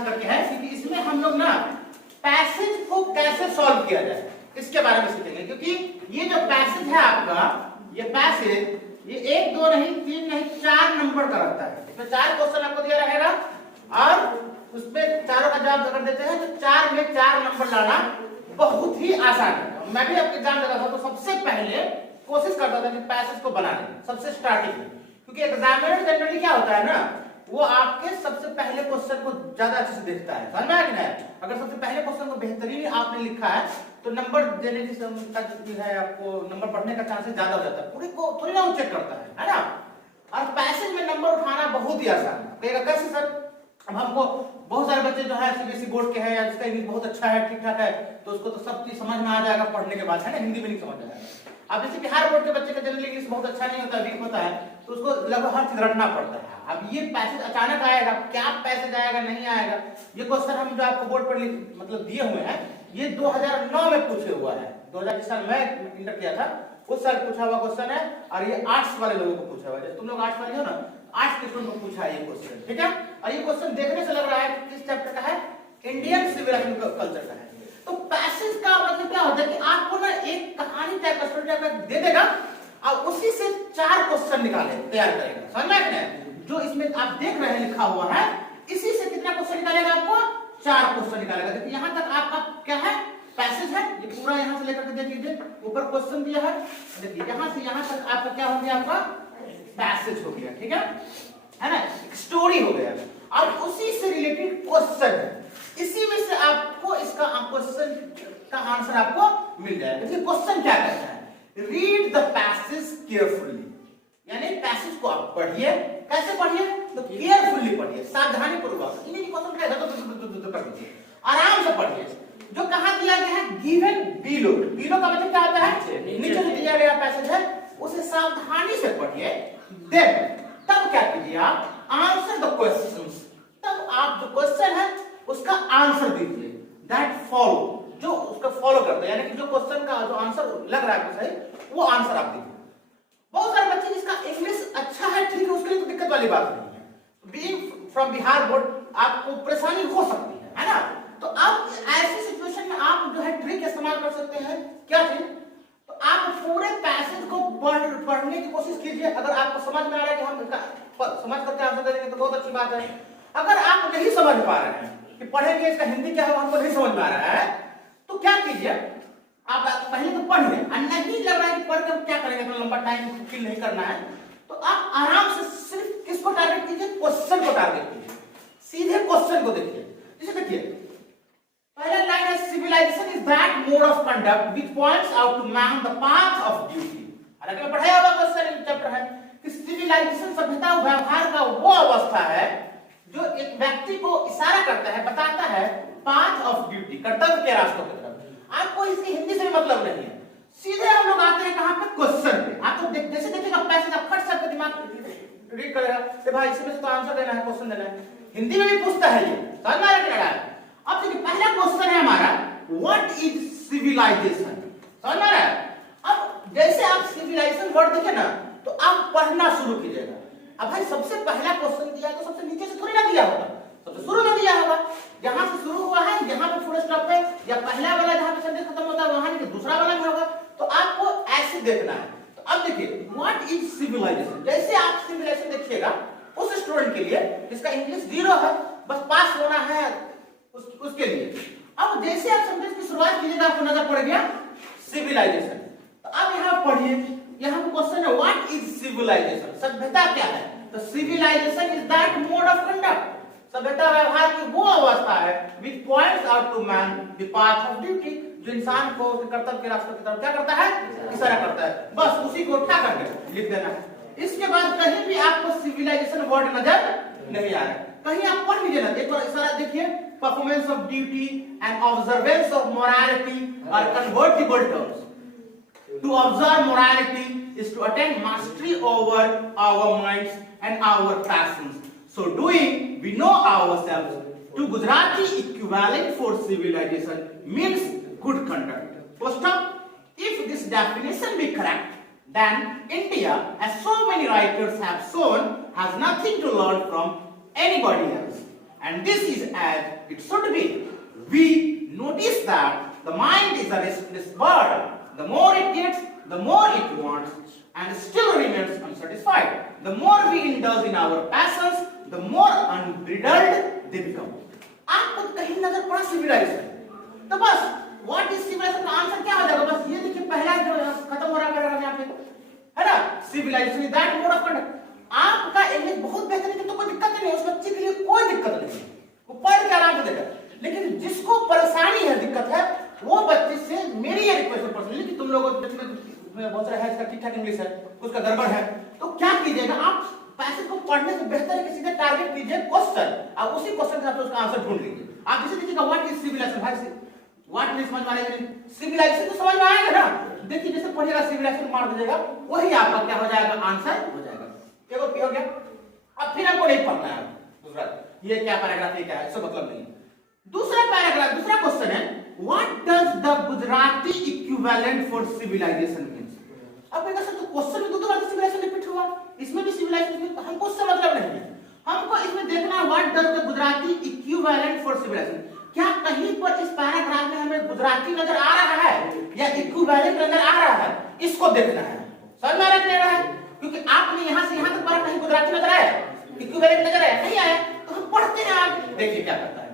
खास करके है क्योंकि इसमें हम लोग ना पैसेज को कैसे सॉल्व किया जाए इसके बारे में सीखेंगे। क्योंकि ये जो पैसेज है आपका, ये पैसेज ये 1 2 नहीं 3 नहीं 4 नंबर का रहता है। इसमें 4 क्वेश्चन आपको दिया रहेगा और उसमें चारों का जवाब अगर देते हैं तो 4 में 4 नंबर लाना बहुत ही आसान है। मैं भी अपने एग्जाम देता था तो सबसे पहले कोशिश करता था कि पैसेज को बनाने सबसे स्टार्टिंग में, क्योंकि एग्जामिनर जनरली क्या होता है ना, वो आपके सबसे पहले क्वेश्चन को ज्यादा अच्छे से देखता है। समझ में आया कि नहीं? अगर सबसे पहले क्वेश्चन को बेहतरीन आपने लिखा है तो नंबर देने की क्षमता जो है, आपको नंबर बढ़ने का चांसेस ज्यादा हो जाता है। पूरे को थोड़ी ना वो चेक करता है ना। और पैसेज में नंबर उठाना बहुत ही आसान है। कहेगा कैसे सर? अब हमको बहुत सारे बच्चे जो है सीबीएसई बोर्ड के हैं या जिसका इंग्लिश बहुत अच्छा है, ठीक ठाक है, तो उसको तो सब चीज समझ में आ जाएगा पढ़ने के बाद, है ना, हिंदी में नहीं समझ आएगा। अब जैसे बिहार बोर्ड के बच्चे का जनरली इंग्लिश बहुत अच्छा नहीं होता, वीक होता है, तो उसको लगभग हर चीज रटना पड़ता है। अब ये पैसेज अचानक आएगा, क्या पैसेज आएगा नहीं आएगा, ये क्वेश्चन हम जो आपको बोर्ड पर मतलब दिए हुए हैं, ये 2009 में पूछे हुआ है। 2000 जिस साल मैं इंटर किया था उस साल पूछा हुआ क्वेश्चन है, और ये आर्ट्स वाले लोगों को पूछा हुआ है। तुम लोग आर्ट्स वाले हो ना, आर्ट्स के स्टूडेंट को पूछा है ये क्वेश्चन, ठीक है। और ये क्वेश्चन देखने से लग रहा है कि किस चैप्टर का है, इंडियन सिविलाइजेशन कल्चर का है। तो पैसेज का मतलब क्या होता है कि आपको ना एक कहानी टाइप का स्टोरी टाइप का दे देगा और उसी से 4 क्वेश्चन निकाले तैयार करेगा। समझ में आया? जो इसमें आप देख रहे हैं लिखा हुआ है, इसी से कितना क्वेश्चन निकालेगा? आपको 4 क्वेश्चन निकालेगा। देखिए यहां तक आपका क्या है, पैसेज है। ये पूरा यहां से लेकर के देख लीजिए, ऊपर क्वेश्चन दिया है, देखिए यहां से यहां तक आपका क्या हो गया, आपका पैसेज हो गया, ठीक है ना, स्टोरी हो गया। और उसी से रिलेटेड क्वेश्चन है, इसी में से आपको इसका क्वेश्चन का आंसर आपको मिल जाएगा। देखिए क्वेश्चन क्या कहता है, रीड द पैसेज केयरफुली, यानी पैसेज को आप पढ़िए। कैसे पढ़िए? तो केयरफुली पढ़िए, सावधानी पूर्वक। इन्हीं की क्वेश्चन क्या है कर दीजिए, आराम से पढ़िए। जो कहां दिया गया है, गिवन बिलो, बिलो का मतलब क्या होता है, नीचे जो दिया गया पैसेज है उसे सावधानी से पढ़िए। देन तब क्या कीजिए, आप आंसर द क्वेश्चंस, तब आप जो क्वेश्चन है उसका आंसर दीजिए। दैट फॉलो, जो उसका फॉलो करते हैं, यानी कि जो क्वेश्चन का जो आंसर लग रहा है सही, वो आंसर आप दीजिए। बहुत सारे बच्चे जिसका इंग्लिश अच्छा है, ठीक है, उसके लिए तो दिक्कत वाली बात नहीं है। बीइंग फ्रॉम बिहार बोर्ड आपको परेशानी हो सकती है ना। तो अब ऐसी सिचुएशन में आप जो है ट्रिक इस्तेमाल कर सकते हैं। क्या ट्रिक? तो आप पूरे पैसेज को पढ़ने की कोशिश कीजिए। अगर आपको समझ में आ रहा है कि हम समझ करके आंसर देंगे तो बहुत अच्छी बात है। अगर आप नहीं समझ पा रहे हैं कि पढ़ेंगे इसका हिंदी क्या है, हमको नहीं समझ में आ रहा है, तो क्या कीजिए, आप पहले तो पढ़िए। नहीं लग रहा है कि पढ़ कर क्या करेंगे, तो लंबा टाइम किल नहीं करना है, तो आप आराम से सिर्फ किसको टारगेट कीजिए, क्वेश्चन को टारगेट कीजिए, सीधे क्वेश्चन को देखिए। जैसे देखिए पहला लाइन है, civilization is that mode of conduct which points out to man the path of duty. हालांकि मैं पढ़ाया हुआ क्वेश्चन चैप्टर है कि सिविलाइजेशन सभ्यता व्यवहार का वो अवस्था है जो एक व्यक्ति को इशारा करता है, बताता है पाथ ऑफ ड्यूटी, कर्तव्य के रास्तों की तरफ। आपको इसकी हिंदी से मतलब नहीं है, सीधे हम लोग आते हैं कहां पे, क्वेश्चन पे। आपको जैसे देखिएगा पैसेज आप फट सकते दिमाग रीड करेगा कि भाई इसमें से तो आंसर देना है, क्वेश्चन देना है। हिंदी में भी पूछता है ये, समझ में आ रहा है? अब देखिए पहला क्वेश्चन है हमारा, व्हाट इज सिविलाइजेशन। समझ में आ रहा है? अब जैसे आप सिविलाइजेशन वर्ड देखे ना, तो आप पढ़ना शुरू कीजिएगा। अब भाई सबसे पहला क्वेश्चन दिया तो सबसे नीचे से थोड़ी ना दिया होगा, सबसे शुरू में दिया होगा। जहां से शुरू हुआ है यहां पे फुल स्टॉप है, या पहला वाला जहां पे सेंटेंस खत्म होता है वहां नहीं, दूसरा वाला भी होगा। तो आपको ऐसे देखना है। तो अब देखिए व्हाट इज सिविलाइजेशन, जैसे आप सिविलाइजेशन देखिएगा उस स्टूडेंट के लिए जिसका इंग्लिश 0 है, बस पास होना है उसके लिए। अब जैसे आप सेंटेंस की शुरुआत कीजिएगा आपको नजर पड़ गया सिविलाइजेशन। तो अब यहां पढ़िए, यहां पे क्वेश्चन है व्हाट इज सिविलाइजेशन, सभ्यता क्या है। तो civilization is that mode of conduct, सभ्यता व्यवहार की वो अवस्था है which points out to man the path of duty, जो इंसान को कर्तव्य के रास्ते की तरफ क्या करता है, इशारा करता है। बस उसी को उठा करके लिख देना है। इसके बाद कहीं भी आपको सिविलाइजेशन वर्ड नजर नहीं आ रहा है, कहीं आप पढ़ लीजिए ना, एक बार इशारा देखिए, performance of duty and observance of morality are convertible terms. To observe morality is to attain mastery over our minds and our passions. So doing, we know ourselves. To Gujarati equivalent for civilization means good conduct. First up, if this definition be correct, then India, as so many writers have shown, has nothing to learn from anybody else. and this is as it should be. We notice that the mind is a restless bird. The more it gets, the more it wants and still remains unsatisfied. The more we indulge in our passions, the more unbridled they become. आपको कहीं नजर पड़ा civilisation, तो बस what is civilisation का answer क्या हो जाएगा? बस ये देखिए पहला जो खत्म हो रहा है पैराग्राफ यहाँ पे, है ना? Civilization is that mode of conduct. आपका इंग्लिश बहुत बेहतर है तो कोई दिक्कत नहीं है, उस बच्चे के लिए कोई दिक्कत नहीं है, वो पढ़ के आराम से देगा। लेकिन जिसको परेशानी है, दिक्कत है, वो बच्चे से मेरी ये रिक्वेस्ट है पर्सनली कि तुम लोगों में बहुत सारे है इसका ठीक ठाक इंग्लिश है, उसका गड़बड़ है, तो क्या कीजिएगा आप पैसेज को पढ़ने से बेहतर है कि सीधे टारगेट कीजिए क्वेश्चन, आप उसी क्वेश्चन के साथ उसका आंसर ढूंढ लीजिए। आप जैसे देखिएगा व्हाट इज सिविलाइजेशन, भाई व्हाट नहीं समझ में आएगा, सिविलाइजेशन तो समझ में आएगा ना। देखिए जैसे पढ़िएगा सिविलाइजेशन मार दीजिएगा, वही आपका क्या हो जाएगा, आंसर हो जाएगा। देखो क्या हो गया, अब फिर आपको नहीं पढ़ना है दूसरा, ये क्या पैराग्राफ, ये क्या है, इससे मतलब नहीं। दूसरा पैराग्राफ, दूसरा क्वेश्चन है what does the Gujarati equivalent for civilization means. अब देखा सर तो क्वेश्चन में दो बार सिविलाइजेशन रिपीट हुआ, इसमें भी सिविलाइजेशन, तो हमको उससे मतलब नहीं है, हमको इसमें देखना है what does the Gujarati equivalent for civilization. क्या कहीं पर इस पैराग्राफ में हमें गुजराती नजर आ रहा है या इक्विवेलेंट नजर आ रहा है, इसको देखना है। समझ में आ रहा है? क्योंकि आपने यहां से यहां तक पढ़ा, कहीं गुजराती नजर आया, इक्विवेलेंट नजर आया, नहीं आया, तो हम पढ़ते हैं आगे। देखिए क्या कहता है,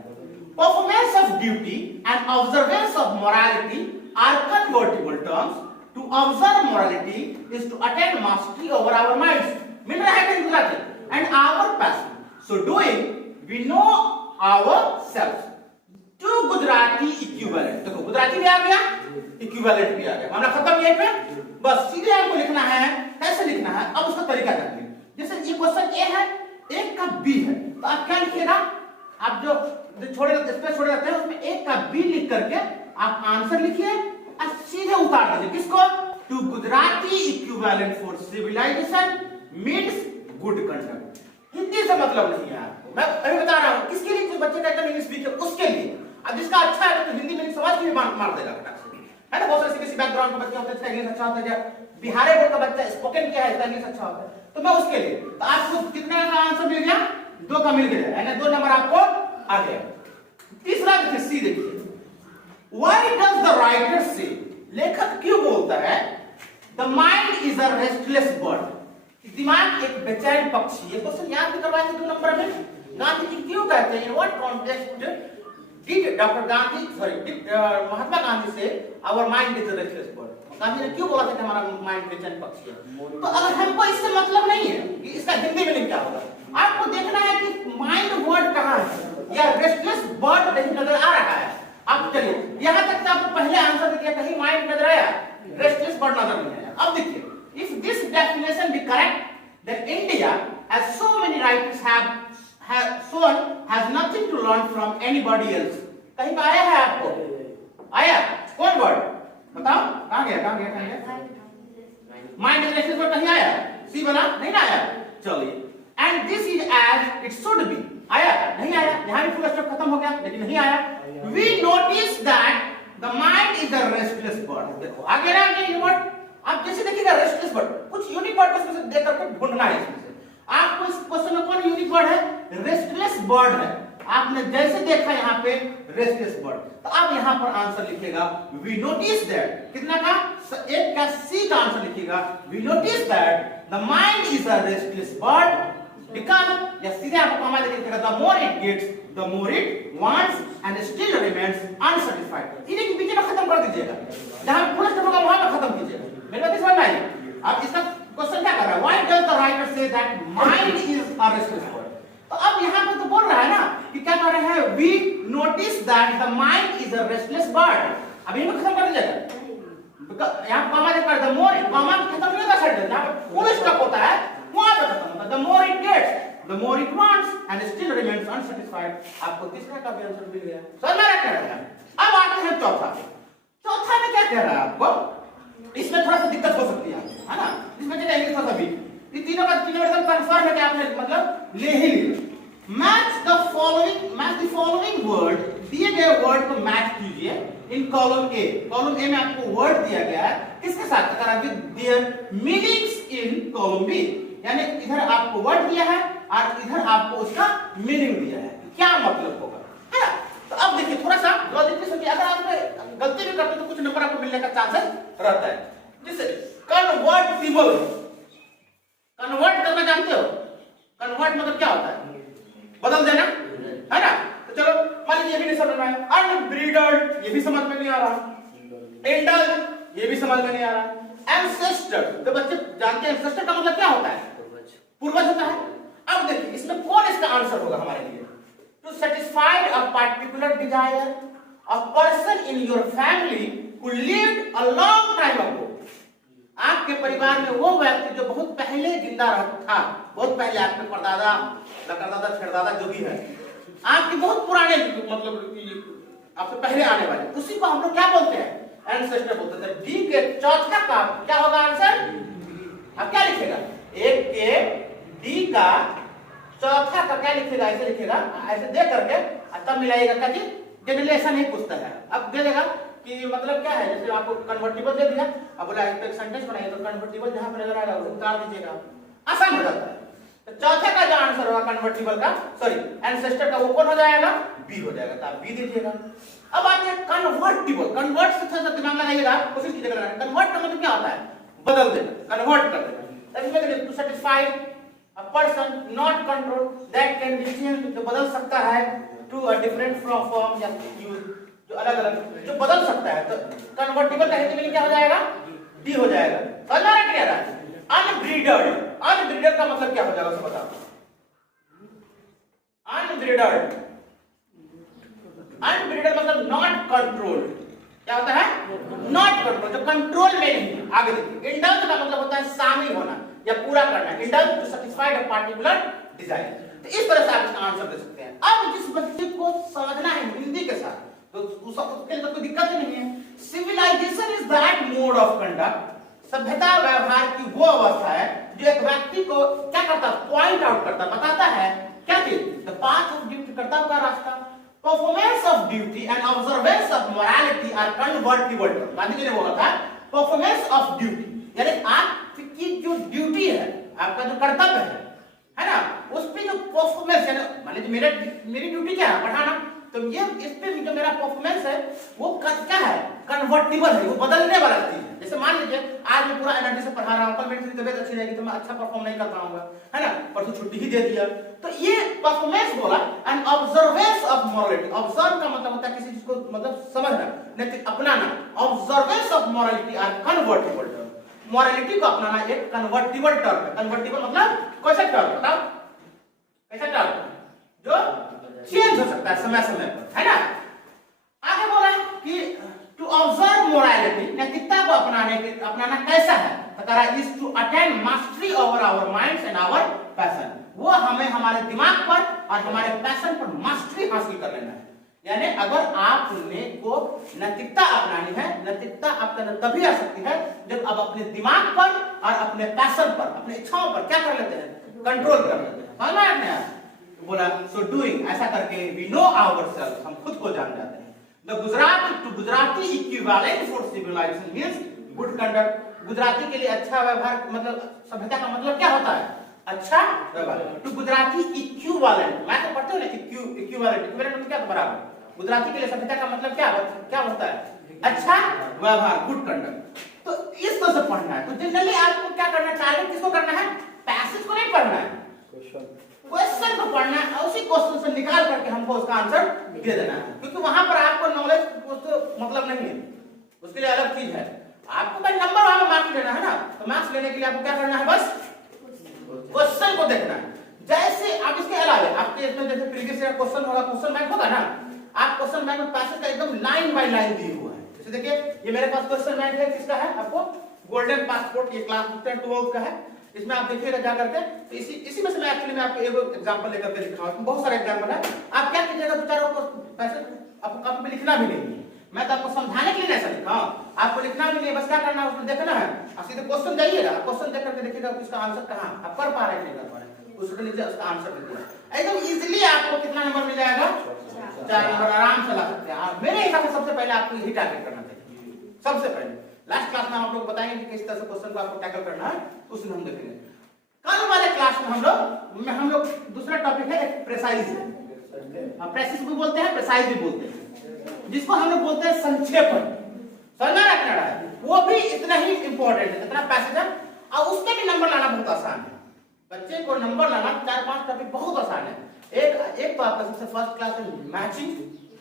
performance of duty and observance of morality are convertible terms. To observe morality is to attain mastery over our minds. मिल रहा है कहीं Gujarati, and our passion. So doing we know ourselves. To Gujarati equivalent, देखो गुजराती भी आ गया, equivalent भी आ गया, मामला खत्म यहीं पे। बस सीधे आपको लिखना है, कैसे लिखना है, अब उसका तरीका देखिए। जैसे ये क्वेश्चन ए है, एक का बी है, तो आप क्या लिखिएगा, आप जो छोड़े स्पेस छोड़े रहते हैं उसमें एक का बी लिख करके आप आंसर लिखिए और सीधे उतार दीजिए किसको, to Gujarati equivalent for civilization means good conduct. Hindi से मतलब नहीं है आपको, मैं अभी बता रहा हूं किसके लिए, जो बच्चे का एकदम इंग्लिश वीक है उसके लिए। अब जिसका अच्छा है तो हिंदी में समझ के भी मार देगा है ना। बहुत सारे सीबीएसई बैकग्राउंड के बच्चे होते हैं, इंग्लिश अच्छा होता है, बिहारी बोर्ड का बच्चा स्पोकन किया है, इंग्लिश अच्छा होता है, तो मैं उसके लिए, तो आपको कितने का आंसर मिल गया, 2 का मिल गया, यानी 2 नंबर आपको आ गया। तीसरा देखिए, सी देखिए, why does the writer say, लेखक क्यों बोलता है the mind is a restless bird, दिमाग एक बेचैन पक्षी। ये क्वेश्चन याद भी करवाए थे 2 नंबर में। गांधी जी क्यों कहते हैं, what context did doctor Gandhi Mahatma Gandhi से our mind is a restless bird, Gandhi ने क्यों बोला था कि हमारा माइंड बेचैन पक्षी है। तो अगर हमको इससे मतलब नहीं है कि इसका हिंदी में क्या होगा, आपको देखना है कि माइंड वर्ड कहां है या रेस्टलेस बर्ड नहीं नजर आ रहा है। अब चलिए यहां तक तो आपको पहले आंसर दिया, कहीं माइंड नजर आया, रेस्टलेस बर्ड नजर नहीं आया। अब देखिए, if this definition be correct, then India, as so many writers have shown, has nothing to learn from anybody else. कहीं पे आया है आपको, आया कौन वर्ड बताओ, कहां गया माइंड रेस्टलेस बर्ड कहीं आया, सी बना नहीं ना आया। चलिए, and this is as it should be, आया नहीं आया, यहां भी पूरा स्टेप खत्म हो गया लेकिन नहीं आया। we notice that the mind is a restless bird, देखो आगे ना ये वर्ड, आप जैसे देखिएगा रेस्टलेस बर्ड, कुछ यूनिक वर्ड इसमें से देख करके ढूंढना है इसमें से। आपको इस क्वेश्चन में कौन यूनिक वर्ड है, रेस्टलेस बर्ड है। आपने जैसे देखा यहाँ पे रेस्टलेस बर्ड, तो आप यहाँ पर आंसर लिखिएगा वी नोटिस दैट, कितना का, एक का सी का आंसर लिखिएगा, we notice that the mind is a restless bird because, या सीधे आपको कॉमा लिखिएगा, the more it gets the more it wants and still remains unsatisfied. इन्हीं के बीच में खत्म कर दीजिएगा, जहां पूरा स्टेप होगा वहां पे खत्म कीजिएगा। मेरे बात समझ में आई? अब इसका क्वेश्चन क्या कर रहा है, why does the writer say that mind is a restless bird. तो अब यहाँ पे तो बोल रहा है ना कि क्या कर रहे हैं, we notice that the mind is a restless bird. अब यहीं पे खत्म कर दीजिएगा, यहाँ कॉमा कर, द मोर कॉमा खत्म नहीं होता सेंटेंस, जहां पे फुल स्टॉप होता है वहां पे खत्म होता है, the more it gets the more it wants and still remains unsatisfied. आपको तीसरा का भी आंसर मिल गया, समझ में आ रहा है। अब आते हैं चौथा में क्या कह रहा है आपको, इसमें थोड़ा सा दिक्कत हो सकती है ना, इसमें जगह इंग्लिश थोड़ा सा वीक, ये तीनों एकदम कंफर्म है कि आपने मतलब ले ही लिया। मैच द फॉलोइंग वर्ड, दिए गए वर्ड को मैच कीजिए इन कॉलम ए। कॉलम ए में आपको वर्ड दिया गया है, किसके साथ, with their meanings in column B, यानी इधर आपको वर्ड दिया है और इधर आपको उसका मीनिंग दिया है। क्या मतलब होगा, है ना। तो अब देखिए थोड़ा सा लॉजिक से सोचिए, अगर आप गलती भी करते तो कुछ नंबर आपको मिलने का चांसेस रहता है। जैसे कन्वर्टिबल, कन्वर्ट करना जानते हो, कन्वर्ट मतलब क्या होता है, बदल देना, है ना। तो चलो मान लीजिए ये भी नहीं समझ में आया, अनब्रीडर्ड ये भी समझ में नहीं आ रहा, इंडल्ज ये भी समझ में नहीं आ रहा, एंसेस्टर तो बच्चे जानते हैं एंसेस्टर का मतलब क्या होता है, पूर्वज होता है। अब देखिए इसमें कौन इसका आंसर होगा हमारे लिए, to satisfy a particular desire a person in your family who lived a long time ago, आपके परिवार में वो व्यक्ति जो बहुत पहले जिंदा था, बहुत पहले आपके परदादा लकड़दादा छेड़दादा जो भी है, आपके बहुत पुराने मतलब आपसे पहले आने वाले, उसी को हम लोग क्या बोलते हैं, एंसेस्टर बोलते हैं। डी के चौथा का क्या होगा आंसर, अब क्या लिखेगा, एक के डी का चौथा का क्या लिखेगा, ऐसे लिखेगा, ऐसे दे करके तब मिलाइएगा, क्या चीज जनरेशन ही पूछता है। अब दे देगा कि मतलब क्या है, जैसे आपको कन्वर्टिबल दे दिया, अब बोला एक सेंटेंस बनाइए तो कन्वर्टिबल जहां पर नजर आएगा वो उतार दीजिएगा, आसान हो जाता है। तो चौथे का जो आंसर होगा कन्वर्टिबल का, सॉरी एंसेस्टर का, वो कौन हो जाएगा, बी हो जाएगा, तो आप बी दीजिएगा। अब आते हैं कन्वर्टिबल, कन्वर्ट से थोड़ा सा दिमाग लगाइएगा, कोशिश कीजिएगा लगाने। कन्वर्ट का मतलब क्या होता है, बदल देना, कन्वर्ट कर देना। To satisfy a person not control that can be changed, जो बदल सकता है, to a different from form या यूज, जो अलग अलग जो बदल सकता है। तो कन्वर्टिबल का हिंदी में क्या हो जाएगा, डी हो जाएगा। समझ आ रहा है, क्लियर है। अनब्रीडर्ड, अनब्रीडर्ड का मतलब क्या हो जाएगा, उसको बताओ। अनब्रीडर्ड, अनब्रीडर्ड मतलब नॉट कंट्रोल्ड, क्या होता है, नॉट कंट्रोल, जो कंट्रोल में नहीं। आगे देखिए, इंडल्ज का मतलब होता है शामिल होना या पूरा करना, indulge to satisfy a particular desire. तो इस तरह से आप इसका आंसर दे सकते हैं। अब जिस बच्चे को समझना है हिंदी के साथ, तो उसके लिए तो कोई दिक्कत ही नहीं है। Civilization is that mode of conduct, सभ्यता व्यवहार की वो अवस्था है जो एक व्यक्ति को क्या करता है, पॉइंट आउट करता, बताता है क्या चीज, द पाथ ऑफ ड्यूटी, कर्तव्य का रास्ता। Performance of duty and observance of morality are convertible term. Gandhi ji ने बोला था परफॉर्मेंस ऑफ ड्यूटी, यानी आपकी जो ड्यूटी है, आपका जो कर्तव्य है ना, उस पे जो परफॉर्मेंस है, मान लीजिए मेरी ड्यूटी क्या है, पढ़ाना, तो ये इस पे जो मेरा परफॉर्मेंस है वो क्या है, कन्वर्टिबल है, वो बदलने वाला चीज है। जैसे मान लीजिए आज मैं पूरा एनर्जी से पढ़ा रहा हूं, कल मेरी तबीयत अच्छी रहेगी तो मैं अच्छा परफॉर्म नहीं कर पाऊंगा, है ना, परसों छुट्टी ही दे दिया। तो ये परफॉर्मेंस बोला। And observance of morality, observe का मतलब होता है किसी चीज को मतलब समझना, नहीं अपनाना। Observance of morality are convertible term, morality को अपनाना एक कन्वर्टिबल टर्म है। कन्वर्टिबल मतलब कैसा टर्म, बताओ कैसा टर्म, जो चेंज हो सकता है समय समय पर, है ना। आगे बोला कि टू ऑब्जर्व मोरालिटी, नैतिकता को अपनाना कैसा है, बता रहा is to attain mastery over our minds and our passion, वो हमें हमारे दिमाग पर और हमारे पैशन पर मास्टरी हासिल कर लेना है। यानी अगर आपने को नैतिकता अपनानी है, नैतिकता आपके अंदर तभी आ सकती है जब आप अपने दिमाग पर और अपने पैशन पर, अपने इच्छाओं पर क्या कर लेते हैं, कंट्रोल कर लेते हैं। समझ में आया? बोला सो डूइंग, ऐसा करके वी नो आवरसेल्फ, हम खुद को जान जाते हैं। The Gujarati equivalent for civilization means good conduct. Gujarati के लिए अच्छा व्यवहार मतलब सभ्यता का मतलब क्या होता है, अच्छा व्यवहार। टू गुजराती इक्विवेलेंट, मैं तो पढ़ते हो ना, इक्विवेलेंट मतलब क्या, बराबर। गुजराती के लिए सभ्यता का मतलब क्या होता है, अच्छा व्यवहार, गुड कंडक्ट। तो इस तरह से पढ़ना है। तो जनरली आपको क्या करना चाहिए, किसको करना है, पैसेज को नहीं पढ़ना है, क्वेश्चन को पढ़ना है, उसी क्वेश्चन से निकाल करके हमको उसका आंसर दे देना है। क्योंकि वहां पर आपको नॉलेज तो मतलब नहीं है, उसके लिए अलग चीज है। आपको भाई नंबर वाला मार्क्स लेना है ना, तो मार्क्स लेने के लिए आपको क्या करना है, बस क्वेश्चन को देखना है। जैसे आप इसके अलावा आपके इसमें जैसे प्रीवियस ईयर क्वेश्चन होगा, क्वेश्चन बैंक होगा ना, आप क्वेश्चन बैंक में पैसेज का एकदम लाइन बाय लाइन दिए हुआ है। जैसे देखिए ये मेरे पास क्वेश्चन बैंक है, किसका है, आपको गोल्डन पासपोर्ट, ये क्लास 12 का है। इसमें आप देखिएगा जा करके, तो इसी में से मैं एक्चुअली आपको एक एग्जांपल लेकर के लिखा हूं, बहुत सारे एग्जांपल है। आप क्या कीजिएगा, बेचारों को पैसे आपको कॉपी पे लिखना भी नहीं है, मैं तो आपको समझाने के लिए ऐसा लिखा हूं, आपको लिखना भी नहीं, बस क्या करना है उसमें देखना है, आप सीधे क्वेश्चन जाइएगा, क्वेश्चन देख करके देखिएगा उसका आंसर कहां आप कर पा रहे हैं नहीं कर पा रहे, उसके नीचे उसका आंसर लिख दिया, एकदम इजीली आपको कितना नंबर मिल जाएगा, 4 नंबर आराम से ला सकते हैं आप। मेरे हिसाब से सबसे पहले आपको यही टारगेट करना चाहिए, सबसे पहले। लास्ट क्लास में हम लोग बताएंगे कि किस तरह से क्वेश्चन को आपको टैकल करना है, उसमें हम देखेंगे। कल वाले क्लास में हम लोग दूसरा टॉपिक है प्रेसाइज, प्रेसिस भी बोलते हैं, प्रिसाइज भी बोलते हैं, जिसको हम लोग बोलते हैं संक्षेपण। समझ आ रहा है? वो भी इतना ही इंपॉर्टेंट है जितना पैसेज है, और उसके भी नंबर लाना बहुत आसान है। बच्चे को नंबर लाना 4-5 टॉपिक बहुत आसान है। एक तो आपका सबसे फर्स्ट क्लास में मैचिंग,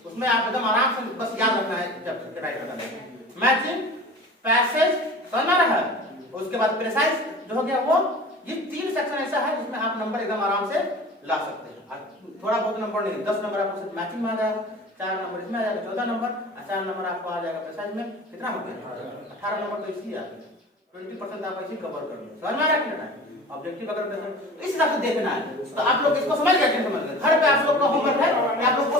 उसमें आप एकदम आराम से बस याद रखना है जब राइट करना है। मैचिंग, पैसेज, समझ आ रहा है? उसके बाद प्रिसाइज जो हो गया वो, ये 3 सेक्शन ऐसा है जिसमें आप नंबर एकदम आराम से ला सकते हैं। थोड़ा बहुत नंबर नहीं, 10 नंबर आपको सिर्फ मैचिंग में आ जाएगा, 4 नंबर इसमें आ जाएगा, 14 नंबर, 4 नंबर आपको आ जाएगा प्रिसाइज में। कितना हो गया? 18 नंबर तो इसी आ गया। 20% आप ऐसे कवर कर लो। समझ में आ रहा है? ऑब्जेक्टिव अगर इस हिसाब से देखना है तो आप लोग इसको समझ गए। घर पे आप लोग का होमवर्क है कि आप लोग